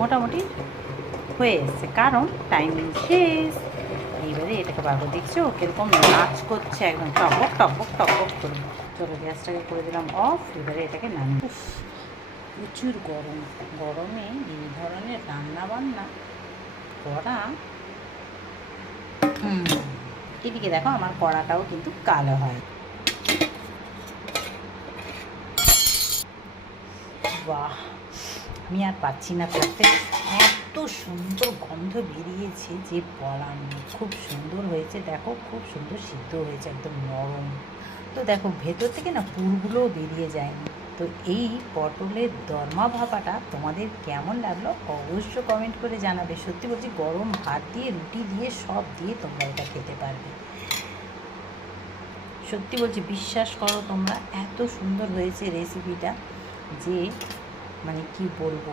মোটামুটি হয়ে এসছে, কারণ টাইমিং শেষ। এইবারে এটাকে বার করে দেখছো কীরকম নাচ করছে, একদম টকবক টকবক টকবক করে। চলো গ্যাসটাকে করে দিলাম অফ। এবারে এটাকে নামিয়ে, প্রচুর গরম, গরমে এই ধরনের রান্না বান্না করা। এদিকে দেখো আমার কড়াটাও কিন্তু কালো হয়। বাহ, আমি আর পাচ্ছি না থাকতে, এত সুন্দর গন্ধ বেরিয়েছে যে বলার নেই। খুব সুন্দর হয়েছে, দেখো খুব সুন্দর সিদ্ধ হয়েছে, একদম নরম। তো দেখো ভেতর থেকে না পুরগুলোও বেরিয়ে যায়নি। তো এই পটলের দরমা ভাপাটা তোমাদের কেমন লাগলো অবশ্য কমেন্ট করে জানাবে। সত্যি বলছি, গরম ভাত দিয়ে, রুটি দিয়ে, সব দিয়ে তোমরা এটা খেতে পারবে। সত্যি বলছি, বিশ্বাস করো তোমরা, এত সুন্দর হয়েছে রেসিপিটা যে মানে কি বলবো।